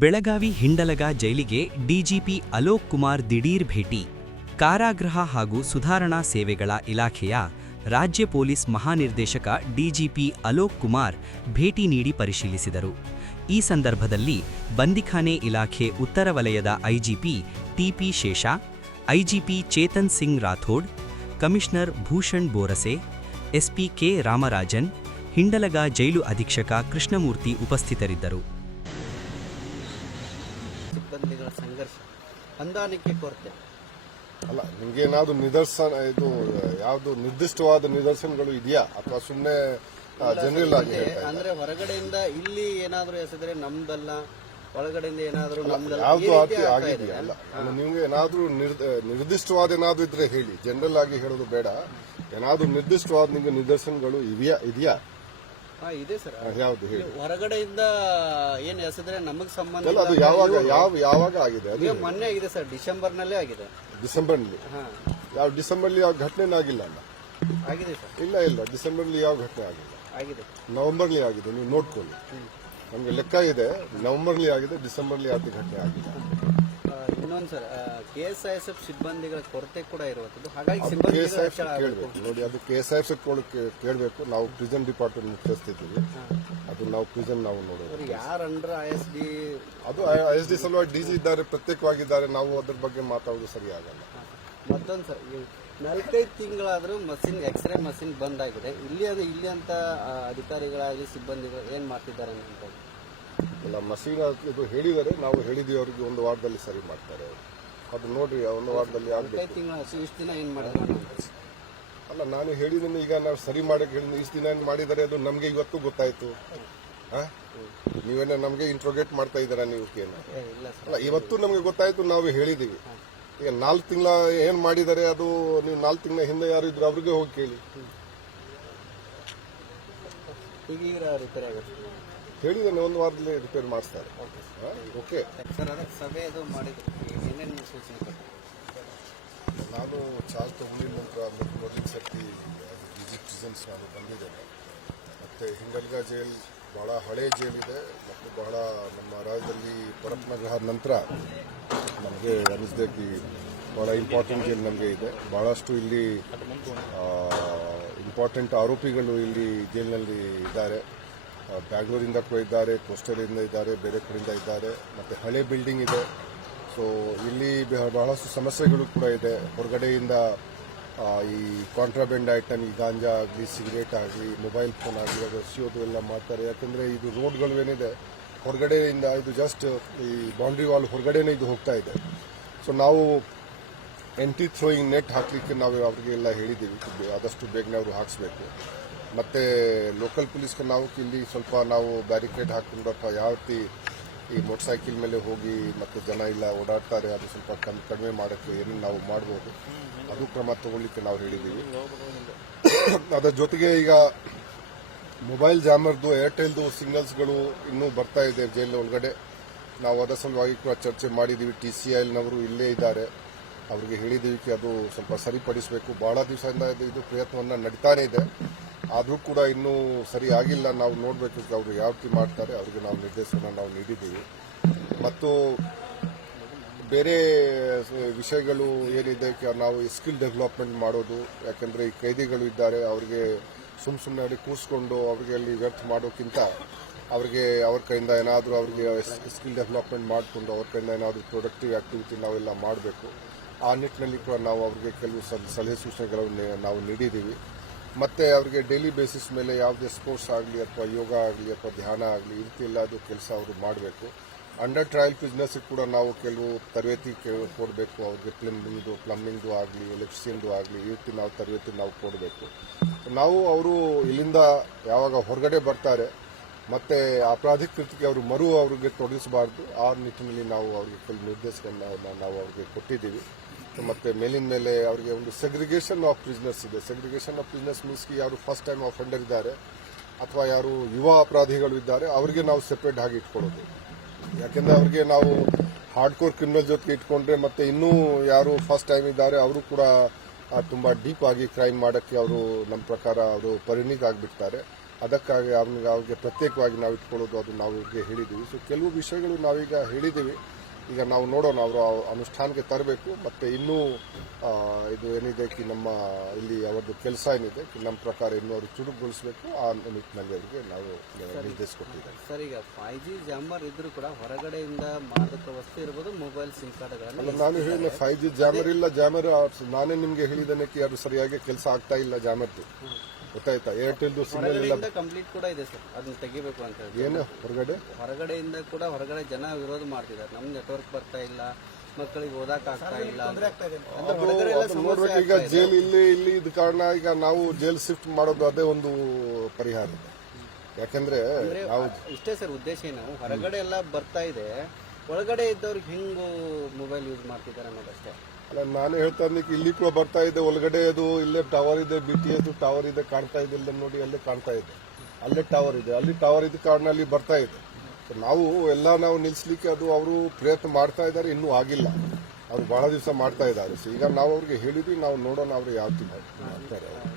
ಬೆಳಗಾವಿ ಹಿಂಡಲಗ ಜೈಲಿಗೆ ಡಿಜಿಪಿ ಅಲೋಕ್ ಕುಮಾರ್ ದಿಢೀರ್ ಭೇಟಿ. ಕಾರಾಗೃಹ ಹಾಗೂ ಸುಧಾರಣಾ ಸೇವೆಗಳ ಇಲಾಖೆಯ ರಾಜ್ಯ ಪೊಲೀಸ್ ಮಹಾನಿರ್ದೇಶಕ ಡಿಜಿಪಿ ಅಲೋಕ್ ಕುಮಾರ್ ಭೇಟಿ ನೀಡಿ ಪರಿಶೀಲಿಸಿದರು. ಈ ಸಂದರ್ಭದಲ್ಲಿ ಬಂದಿಖಾನೆ ಇಲಾಖೆ ಉತ್ತರ ವಲಯದ IGP T P Shesha, IGP Chetan Singh Rathod, commissioner Bhushan Borase, SP K. Ramarajan, Hindalga jail ಅಧೀಕ್ಷಕ ಕೃಷ್ಣಮೂರ್ತಿ ಉಪಸ್ಥಿತರಿದ್ದರು. ಸಿಬ್ಬಂದಿಗಳ ಸಂಘರ್ಷ. ಹೊಂದಾಣಿಕೆ ಕೊರತೆ. ಅಲ್ಲ ನಿಮ್ಗೆ ಏನಾದ್ರು ನಿದರ್ಶನ ಇದು ಯಾವ್ದು ನಿರ್ದಿಷ್ಟವಾದ ನಿದರ್ಶನಗಳು ಇದೆಯಾ? ಅಥವಾ ಸುಮ್ಮನೆ ಜನರಲ್ ಆಗಿ? ಅಂದ್ರೆ ಹೊರಗಡೆಯಿಂದ ಇಲ್ಲಿ ಏನಾದ್ರು ಎಸೆದ್ರೆ ನಮ್ದಲ್ಲ ಒಳಗಡೆಯಿಂದ ಏನಾದ್ರು ನಮ್ದಲ್ಲ ಈ ಯಾವ್ದು ಆಗಿ ಆಗಿದೆಯಾ? ಅಲ್ಲ ಅಲ್ಲ, ನಿಮ್ಗೆ ಏನಾದ್ರೂ ನಿರ್ದ- ನಿರ್ದಿಷ್ಟವಾದ ಏನಾದ್ರು ಇದ್ರೆ ಹೇಳಿ. ಜನರಲ್ ಆಗಿ ಹೇಳೋದು ಬೇಡ. ಏನಾದ್ರೂ ನಿರ್ದಿಷ್ಟವಾದ ನಿಮ್ಗೆ ನಿದರ್ಶನಗಳು ಇದೆಯಾ ಇದೆಯಾ? ಇದೆ ಸರ್. ಯಾವ್ದು ಹೇಳಿ. ಹೊರಗಡೆಯಿಂದ ಏನ್ ಎಸೆದ್ರೆ ನಮಗ್ ಸಂಬಂಧ ಅಲ್ಲ ಅದು ಯಾವಾಗ ಯಾವ ಯಾವಾಗ ಆಗಿದೆ ಅದು ಮೊನ್ನೆ ಆಗಿದೆ ಸರ್ ಡಿಸೆಂಬರ್ ನಲ್ಲೇ ಆಗಿದೆ. ಡಿಸೆಂಬರ್ನಲ್ಲಿ? ಹಾ. ಯಾವ ಡಿಸೆಂಬರ್ಲಿ ಯಾವ ಘಟನೆ ಆಗಿಲ್ಲ ಅಲ್ಲ? ಆಗಿದೆ ಸರ್. ಇಲ್ಲ ಇಲ್ಲ ಡಿಸೆಂಬರ್ಲಿ ಯಾವ ಘಟನೆ ಆಗಿಲ್ಲ. ಆಗಿದೆ. ನವೆಂಬರ್ಲಿ ಆಗಿದೆ ನೀವು ನೋಡ್ಕೊಳ್ಳಿ. ನಮ್ಗೆ ಲೆಕ್ಕ ಇದೆ ನವೆಂಬರ್ಲಿ ಆಗಿದೆ ಡಿಸೆಂಬರ್ಲಿ ಯಾವ್ದು ಘಟನೆ ಆಗಿಲ್ಲ. ಇನ್ನೊಂದು sir K S I S F ಸಿಬ್ಬಂದಿಗಳ ಕೊರತೆ ಕೂಡ ಇರುವಂತದ್ದು ಹಾಗಾಗಿ ಕೆ ಎಸ್ ಐ ಎಫ್ ಕೇಳಬೇಕು. ನೋಡಿ ಅದು ಕೆ ಎಸ್ ಐ ಕೇಳಬೇಕು. ನಾವು ಪ್ರಿಸನ್ ಡಿಪಾರ್ಟ್ಮೆಂಟ್ ಮುಖ್ಯಸ್ಥಿದ್ದೀವಿ. ಅದು ನಾವು ಪ್ರಿಸನ್ ನಾವು ನೋಡೋದು. ಯಾರು ಅಂಡರ್ ಐ ಎಸ್ ಡಿ? ಅದು ಎಸ್ ಡಿ ಸಲುವಾಗಿ ಡಿ ಜಿ ಇದ್ದಾರೆ ಪ್ರತ್ಯೇಕವಾಗಿದ್ದಾರೆ. ನಾವು ಅದ್ರ ಬಗ್ಗೆ ಮಾತಾಡೋದು ಸರಿಯಾಗಲ್ಲ. ಮತ್ತೊಂದು ಸರ್ ನಾಲ್ಕೈದು ತಿಂಗಳಾದರೂ ಮಷಿನ್ ಎಕ್ಸ್ರೇ ಮಷಿನ್ ಬಂದಾಗಿದೆ ಇಲ್ಲಿ ಅದು ಇಲ್ಲಿ ಅಂತ ಅಧಿಕಾರಿಗಳಾಗಲಿ ಸಿಬ್ಬಂದಿಗಳು ಏನು ಮಾಡ್ತಿದ್ದಾರೆ ಅಂತ ಇಲ್ಲ ಮಸೀನ ಇದು ಹೇಳಿದರೆ ನಾವು ಹೇಳಿದೀವಿ ಅವರಿಗೆ ಒಂದು ವಾರದಲ್ಲಿ ಸರಿ ಮಾಡ್ತಾರೆ. ಅದು ನೋಡ್ರಿ ಒಂದು ವಾರದಲ್ಲಿ ಆಗ್ಬೇಕು. ಇಷ್ಟು ದಿನ ಏನು ಮಾಡಿದ್ರು? ಅಲ್ಲ ನಾನು ಹೇಳಿದ್ದೀನಿ ಈಗ ನಾವು ಸರಿ ಮಾಡಕ್ಕೆ ಹೇಳಿದ್ದೀನಿ ಇಷ್ಟು ದಿನ ಏನು ಮಾಡಿದರೆ ಅದು ನಮಗೆ ಇವತ್ತು ಗೊತ್ತಾಯಿತು. ಹಾಂ? ನೀವೇನೋ ನಮಗೆ ಇಂಟ್ರೋಗೇಟ್ ಮಾಡ್ತಾ ಇದ್ದೀರಾ ನೀವು ಏನು ಅಲ್ಲ ಇವತ್ತು ನಮಗೆ ಗೊತ್ತಾಯಿತು ನಾವು ಹೇಳಿದ್ದೀವಿ. ಈಗ ನಾಲ್ಕು ತಿಂಗಳ ಏನು ಮಾಡಿದ್ದಾರೆ ಅದು ನೀವು ನಾಲ್ಕು ತಿಂಗಳ ಹಿಂದೆ ಯಾರು ಇದ್ರು ಅವ್ರಿಗೆ ಹೋಗಿ ಕೇಳಿ. ಈಗ ಈಗ ರಿಪೇರಿ ಆಗುತ್ತೆ? ಹೇಳಿದ್ದಾನೆ ಒಂದು ವಾರದಲ್ಲಿ ರಿಪೇರ್ ಮಾಡಿಸ್ತಾರೆ? ಓಕೆ ಸರ್ ಅದಕ್ಕೆ ಸಭೆ ಅದು ಮಾಡಿದ್ರು ಏನೇನು ಸೂಚನೆ ಕೊಟ್ಟರು ನಾನು ಚಾರ್ಜ್ ತಗೊಂಡಿದ ನಂತರ ಮೊದಲಿನ ಸರ್ತಿ ವಿಸಿಟ್ ಸೀಸನ್ಸ್ ನಾನು ಬಂದಿದ್ದೇನೆ. ಮತ್ತು ಹಿಂಗಲ್ಗಾ ಜೈಲ್ ಬಹಳ ಹಳೆ ಜೈಲ್ ಇದೆ ಮತ್ತು ಬಹಳ ನಮ್ಮ ರಾಜ್ಯದಲ್ಲಿ ಪರಪ್ನಗರ ನಂತರ ನಮಗೆ ಅನಿಸಿದೆ ಕಿ ಬಹಳ ಇಂಪಾರ್ಟೆಂಟ್ ಜೈಲ್ ನಮಗೆ ಇದೆ. ಬಹಳಷ್ಟು ಇಲ್ಲಿ ಇಂಪಾರ್ಟೆಂಟ್ ಆರೋಪಿಗಳು ಇಲ್ಲಿ ಜೈಲಿನಲ್ಲಿ ಇದ್ದಾರೆ. ಬ್ಯಾಂಗ್ಳೂರಿಂದ ಕೂಡ ಇದ್ದಾರೆ, ಕೋಸ್ಟಲಿಂದ ಇದ್ದಾರೆ, ಬೇರೆ ಕಡೆಯಿಂದ ಇದ್ದಾರೆ, ಮತ್ತು ಹಳೆ ಬಿಲ್ಡಿಂಗ್ ಇದೆ. ಸೊ ಇಲ್ಲಿ ಬಹ- ಬಹಳಷ್ಟು ಸಮಸ್ಯೆಗಳು ಕೂಡ ಇದೆ. ಹೊರಗಡೆಯಿಂದ ಈ ಕಾಂಟ್ರಾಬೆಂಡ್ ಐಟಮ್ ಈ ಗಾಂಜಾ ಆಗಲಿ ಸಿಗರೇಟ್ ಆಗಲಿ ಮೊಬೈಲ್ ಫೋನ್ ಆಗಲಿ, ಅದು ಸಿಯೋದು ಎಲ್ಲ ಮಾಡ್ತಾರೆ. ಯಾಕಂದರೆ ಇದು ರೋಡ್ಗಳು ಏನಿದೆ, ಹೊರಗಡೆಯಿಂದ ಇದು ಜಸ್ಟ್ ಈ ಬೌಂಡ್ರಿ ವಾಲ್ ಹೊರಗಡೆನೇ ಇದು ಹೋಗ್ತಾ ಇದೆ. ಸೊ ನಾವು ಎಂಟಿ ಥ್ರೋಯಿಂಗ್ ನೆಟ್ ಹಾಕಲಿಕ್ಕೆ ನಾವು ಅವರಿಗೆಲ್ಲ ಹೇಳಿದ್ದೀವಿ. ಆದಷ್ಟು ಬೇಗನೆ ಅವರು ಹಾಕಿಸ್ಬೇಕು. ಮತ್ತು ಲೋಕಲ್ ಪೊಲೀಸ್ಗೆ ನಾವು ಇಲ್ಲಿ ಸ್ವಲ್ಪ ನಾವು ಬ್ಯಾರಿಕೇಡ್ ಹಾಕ್ಕೊಂಡು ಅಥವಾ ಯಾವ ರೀತಿ ಈ ಮೋಟರ್ ಸೈಕಲ್ ಮೇಲೆ ಹೋಗಿ ಮತ್ತು ಜನ ಇಲ್ಲ ಓಡಾಡ್ತಾರೆ, ಅದು ಸ್ವಲ್ಪ ಕಮ್ಮಿ ಕಡಿಮೆ ಮಾಡೋಕ್ಕೆ ಏನೇನು ನಾವು ಮಾಡ್ಬೋದು, ಅದು ಕ್ರಮ ತಗೊಳ್ಳಿಕ್ಕೆ ನಾವು ಹೇಳಿದ್ದೀವಿ. ಅದರ ಜೊತೆಗೆ ಈಗ ಮೊಬೈಲ್ ಜಾಮರ್ದು ಏರ್ಟೆಲ್ದು ಸಿಗ್ನಲ್ಸ್ಗಳು ಇನ್ನೂ ಬರ್ತಾ ಇದೆ ಜೈಲ್ ಒಳಗಡೆ. ನಾವು ಅದರ ಸಲುವಾಗಿ ಕೂಡ ಚರ್ಚೆ ಮಾಡಿದ್ದೀವಿ. ಟಿ ಸಿ ಐಲ್ನವರು ಇಲ್ಲೇ ಇದ್ದಾರೆ. ಅವರಿಗೆ ಹೇಳಿದ್ದೀವಿ ಅದು ಸ್ವಲ್ಪ ಸರಿಪಡಿಸಬೇಕು. ಬಹಳ ದಿವಸದಿಂದ ಇದು ಪ್ರಯತ್ನವನ್ನು ನಡೀತಾನೆ ಇದೆ. ಆದರೂ ಕೂಡ ಇನ್ನೂ ಸರಿ ಆಗಿಲ್ಲ. ನಾವು ನೋಡಬೇಕು ಅವರು ಯಾವ ರೀತಿ ಮಾಡ್ತಾರೆ ಅವರಿಗೆ ನಾವು ನಿರ್ದೇಶನ ನಾವು ನೀಡಿದ್ದೀವಿ. ಮತ್ತು ಬೇರೆ ವಿಷಯಗಳು ಏನಿದೆ ನಾವು ಸ್ಕಿಲ್ ಡೆವಲಪ್ಮೆಂಟ್ ಮಾಡೋದು, ಯಾಕೆಂದರೆ ಈ ಕೈದಿಗಳು ಇದ್ದಾರೆ, ಅವರಿಗೆ ಸುಮ್ಮ ಸುಮ್ಮನೆ ಅಲ್ಲಿ ಕೂರಿಸ್ಕೊಂಡು ಅವರಿಗೆ ಅಲ್ಲಿ ವ್ಯರ್ಥ ಮಾಡೋಕ್ಕಿಂತ ಅವರಿಗೆ ಅವ್ರ ಕೈಯಿಂದ ಏನಾದರೂ ಅವರಿಗೆ ಸ್ಕಿಲ್ ಡೆವಲಪ್ಮೆಂಟ್ ಮಾಡಿಕೊಂಡು ಅವ್ರ ಕೈಯಿಂದ ಏನಾದರೂ ಪ್ರೊಡಕ್ಟಿವ್ ಆ್ಯಕ್ಟಿವಿಟಿ ನಾವೆಲ್ಲ ಮಾಡಬೇಕು. ಆ ನಿಟ್ಟಿನಲ್ಲಿ ಕೂಡ ನಾವು ಅವರಿಗೆ ಕೆಲವು ಸಲ- ಸಲಹೆ ಸೂಚನೆಗಳನ್ನು ನಾವು ನೀಡಿದ್ದೀವಿ. ಮತ್ತು ಅವರಿಗೆ ಡೈಲಿ ಬೇಸಿಸ್ ಮೇಲೆ ಯಾವುದೇ ಸ್ಪೋರ್ಟ್ಸ್ ಆಗಲಿ ಅಥವಾ ಯೋಗ ಆಗಲಿ ಅಥವಾ ಧ್ಯಾನ ಆಗಲಿ ಈ ರೀತಿ ಕೆಲಸ ಅವರು ಮಾಡಬೇಕು. ಅಂಡರ್ ಟ್ರಯಲ್ ಬಿಸ್ನೆಸ್ ಕೂಡ ನಾವು ಕೆಲವು ತರಬೇತಿ ಕೊಡಬೇಕು, ಅವ್ರಿಗೆ ಪ್ಲಂಬಿಂಗ್ದು ಪ್ಲಂಬಿಂಗ್ದು ಆಗಲಿ ಎಲೆಕ್ಟ್ರಿಷಿಯನ್ದು ಆಗಲಿ ಈ ನಾವು ತರಬೇತಿ ನಾವು ಕೊಡಬೇಕು. ನಾವು ಅವರು ಇಲ್ಲಿಂದ ಯಾವಾಗ ಹೊರಗಡೆ ಬರ್ತಾರೆ, ಮತ್ತೆ ಅಪರಾಧಿಕ ಕೃತಿಗೆ ಅವರು ಮರು ಅವರಿಗೆ ತೊಡಗಿಸಬಾರ್ದು, ಆ ನಿಟ್ಟಿನಲ್ಲಿ ನಾವು ಅವರಿಗೆ ಕೆಲವು ನಿರ್ದೇಶನ ನಾವು ಅವರಿಗೆ ಕೊಟ್ಟಿದ್ದೀವಿ. ಮತ್ತೆ ಮೇಲಿನ ಮೇಲೆ ಅವರಿಗೆ ಒಂದು ಸೆಗ್ರಿಗೇಷನ್ ಆಫ್ ಪ್ರಿಸ್ನರ್ಸ್ ಇದೆ. ಸೆಗ್ರಿಗೇಷನ್ ಆಫ್ ಪ್ರಿಸ್ನರ್ಸ್ ಮೀನ್ಸ್ ಯಾರು ಫಸ್ಟ್ ಟೈಮ್ ಅಫೆಂಡರ್ ಇದ್ದಾರೆ ಅಥವಾ ಯಾರು ಯುವ ಅಪರಾಧಿಗಳು ಇದ್ದಾರೆ, ಅವರಿಗೆ ನಾವು ಸೆಪರೇಟ್ ಆಗಿ ಇಟ್ಕೊಳ್ಳೋದು. ಯಾಕೆಂದ್ರೆ ಅವರಿಗೆ ನಾವು ಹಾರ್ಡ್ ಕೋರ್ ಕ್ರಿಮಿನಲ್ ಜೊತೆಗೆ ಇಟ್ಕೊಂಡ್ರೆ ಮತ್ತೆ ಇನ್ನೂ ಯಾರು ಫಸ್ಟ್ ಟೈಮ್ ಇದ್ದಾರೆ, ಅವರು ಕೂಡ ತುಂಬಾ ಡೀಪ್ ಆಗಿ ಕ್ರೈಮ್ ಮಾಡೋಕ್ಕೆ ಅವರು ನಮ್ಮ ಪ್ರಕಾರ ಅವರು ಪರಿಣಿತ ಆಗಿಬಿಡ್ತಾರೆ. ಅದಕ್ಕಾಗಿ ಅವ್ನಿಗೆ, ಅವ್ರಿಗೆ ಪ್ರತ್ಯೇಕವಾಗಿ ನಾವು ಇಟ್ಕೊಳ್ಳೋದು ಅದು ನಾವು ಹೇಳಿದ್ದೀವಿ. ಸೊ ಕೆಲವು ವಿಷಯಗಳು ನಾವೀಗ ಹೇಳಿದ್ದೀವಿ. ಈಗ ನಾವು ನೋಡೋಣ ಅವರು ಅನುಷ್ಠಾನಕ್ಕೆ ತರಬೇಕು. ಮತ್ತು ಇನ್ನೂ ಇದು ಏನಿದೆ ಕಿ ನಮ್ಮ ಇಲ್ಲಿ ಅವರದ್ದು ಕೆಲಸ ಏನಿದೆ ನಮ್ಮ ಪ್ರಕಾರ ಇನ್ನೂ ಅವರು ಚುರುಕುಗೊಳಿಸಬೇಕು. ಆ ನಿಟ್ಟಿನಲ್ಲಿ ಅವರಿಗೆ ನಾವು ನಿರ್ದೇಶ ಕೊಟ್ಟಿದ್ದೇವೆ ಸರ್ ಈಗ ಫೈವ್ ಜಿ ಜಾಮರ್ ಇದ್ರೂ ಕೂಡ ಹೊರಗಡೆಯಿಂದ ಮಾದಕ ವಸ್ತು ಇರ್ಬೋದು ಮೊಬೈಲ್ ಸಿಮ್ ಕಾರ್ಡ್ಗಳನ್ನು ನಾನು ಹೇಳಿದ ಫೈವ್ ಜಿ ಜಾಮರ್ ಇಲ್ಲ ಜಾಮರ್ ನಾನೇ ನಿಮಗೆ ಹೇಳಿದ್ದೇನೆ ಕಿ ಅದು ಸರಿಯಾಗಿ ಕೆಲಸ ಆಗ್ತಾ ಇಲ್ಲ ಜಾಮರ್ದು ಗೊತ್ತಾಯ್ತಾ? ಏರ್ಟೆಲ್ದು ಸಿಗ್ನಲ್ ಇಲ್ಲ ಹೊರಗಡೆಯಿಂದ ಕಂಪ್ಲೀಟ್ ಕೂಡ ಇದೆ ಸರ್. ಅದನ್ನ ತೆಗಿಬೇಕು ಅಂತ ಹೇಳಿ ಏನು ಹೊರಗಡೆ? ಹೊರಗಡೆಯಿಂದ ಕೂಡ ಹೊರಗಡೆ ಜನ ವಿರೋಧ ಮಾಡ್ತಿದ್ದಾರೆ. ನಮ್ ನೆಟ್ವರ್ಕ್ ಬರ್ತಾ ಇಲ್ಲ ಮಕ್ಕಳಿಗೆ ಓದಕ್ ಆಗ್ತಾ ಇಲ್ಲ. ಅಂತ. ಹೊರಗಡೆ ಎಲ್ಲ ಅದು ನೋಡ್ಬೇಕು ಈಗ ಜೈಲ್ ಇಲ್ಲಿ ಇಲ್ಲಿ ಇದ ಕಾರಣ ಈಗ ನಾವು ಜೈಲ್ ಶಿಫ್ಟ್ ಮಾಡೋದು ಅದೇ ಒಂದು ಪರಿಹಾರ. ಇದೆ ಯಾಕಂದ್ರೆ ಅಂದ್ರೆ ನಾವು ಇಷ್ಟೇ ಸರ್ ಉದ್ದೇಶ ಏನು? ಹೊರಗಡೆ ಎಲ್ಲ ಬರ್ತಾ ಇದೆ. ಒಳಗಡೆ ಇದ್ದವ್ರಿಗೆ ಹೆಂಗು ಮೊಬೈಲ್ ಯೂಸ್ ಮಾಡ್ತಿದ್ದಾರೆ ಅನ್ನೋದಷ್ಟೇ. ನಾನು ಹೇಳ್ತಾ ಇದ್ದಕ್ಕೆ ಇಲ್ಲಿ ಕೂಡ ಬರ್ತಾ ಇದೆ, ಒಳಗಡೆ ಅದು, ಇಲ್ಲೇ ಟವರ್ ಇದೆ ಬಿ ಟಿ ಟವರ್ ಇದೆ, ಕಾಣ್ತಾ ಇದೆ ಇಲ್ಲ ನೋಡಿ ಅಲ್ಲೇ ಕಾಣ್ತಾ ಇದೆ. ಅಲ್ಲೇ ಟವರ್ ಇದೆ, ಅಲ್ಲಿ ಟವರ್ ಇದ್ದ ಕಾರಣ ಅಲ್ಲಿ ಬರ್ತಾ ಇದೆ. ನಾವು ಎಲ್ಲ ನಾವು ನಿಲ್ಲಿಸ್ಲಿಕ್ಕೆ ಅದು ಅವರು ಪ್ರಯತ್ನ ಮಾಡ್ತಾ ಇದ್ದಾರೆ, ಇನ್ನೂ ಆಗಿಲ್ಲ. ಅವ್ರು ಬಹಳ ದಿವಸ ಮಾಡ್ತಾ ಇದ್ದಾರೆ. ಈಗ ನಾವು ಅವ್ರಿಗೆ ಹೇಳಿದ್ವಿ, ನಾವು ನೋಡೋಣ ಅವ್ರು ಯಾವ ಮಾಡ್ತಾರೆ ಇನ್ನೊಂದು